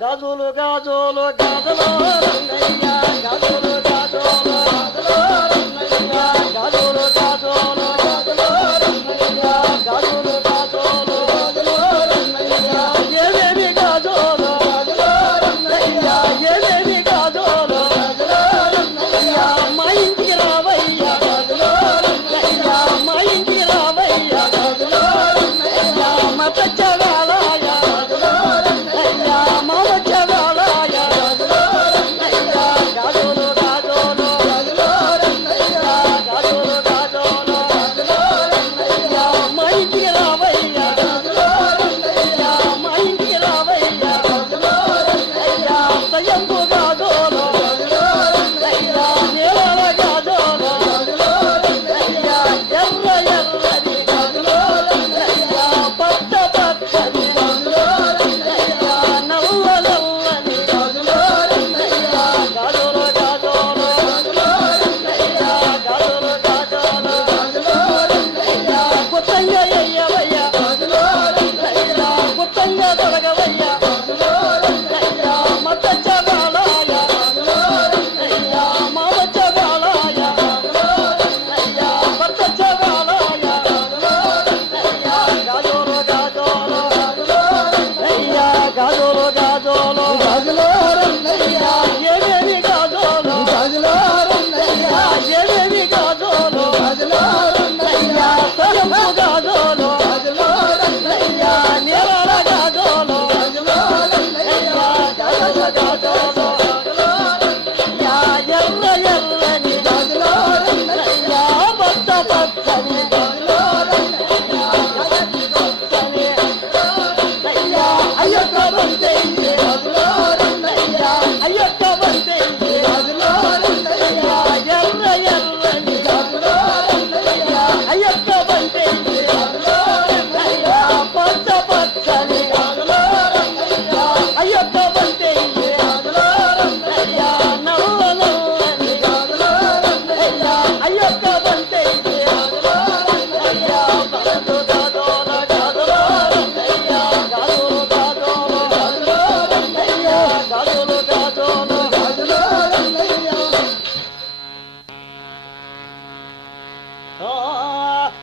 గాజులు గాజులు గాజులు రంగయ్య గాజులు గాజులు గాజులు రంగయ్య గాజులు గాజులు గాజులు రంగయ్య గాజులు గాజులు గాజులు రంగయ్య ఏమేమి గాజులు గాజులు రంగయ్య ఏమేమి గాజులు గాజులు రంగయ్య మా ఇంటికి రావయ్య గాజులు రంగయ్య మా ఇంటికి రావయ్య గాజులు రంగయ్య మా పెద్దవాళ్ళయ్య గాజులు రంగయ్య మా వచ్చేవాళ్ళయ్య గాజులు రంగయ్య గాజులు గాజులు గాజులు రంగయ్య గాజులు గాజులు గాజులు రంగయ్య మా ఇంటికి రావయ్య గాజులు రంగయ్య మా ఇంటికి రావయ్య గాజులు రంగయ్య సయంపు గాజులు గాజులు రంగయ్య నీలల గాజులు గాజులు రంగయ్య ఎర్ర ఎర్రని గాజులు రంగయ్య పచ్చ పచ్చని గాజులు రంగయ్య నల్ల నల్లని గాజులు రంగయ్య గాజులు గాజులు గాజులు రంగయ్య గాజులు గాజులు గాజులు రంగయ్య గుత్తంగ ఎయ్యవయ్య గాజులు రంగయ్య గుత్తంగ తొలగవయ్య గాజులు రంగయ్య మచ్చ బాలయ్య గాజులు రంగయ్య మా వచ్చ బాలయ్య గాజులు రంగయ్య మచ్చ బాలయ్య గాజులు రంగయ్య గాజులు గాజులు గాజులు రంగయ్య గాజులు గాజులు గాజులు రంగయ్య ఏమేమి గాజులు గాజులు రంగయ్య ఏమేమి గాజులు గాజులు రంగయ్య సయంపు గాజులు గాజులు రంగయ్య నీలల గాజులు గాజులు రంగయ్య గాజులు గాజులు గాజులు రంగయ్య ఎర్ర ఎర్రని గాజులు రంగయ్య పచ్చ పచ్చని గాజులు రంగయ్య పచ్చని రంగయ్య అయ్యొక్క బందెయ్య గాజులు రంగయ్య అయ్యొక్క బందెయ్య గాజులు రంగయ్య ఎర్ర ఎర్రని గాజులు రంగయ్య అయ్యొక్క బందెయ్య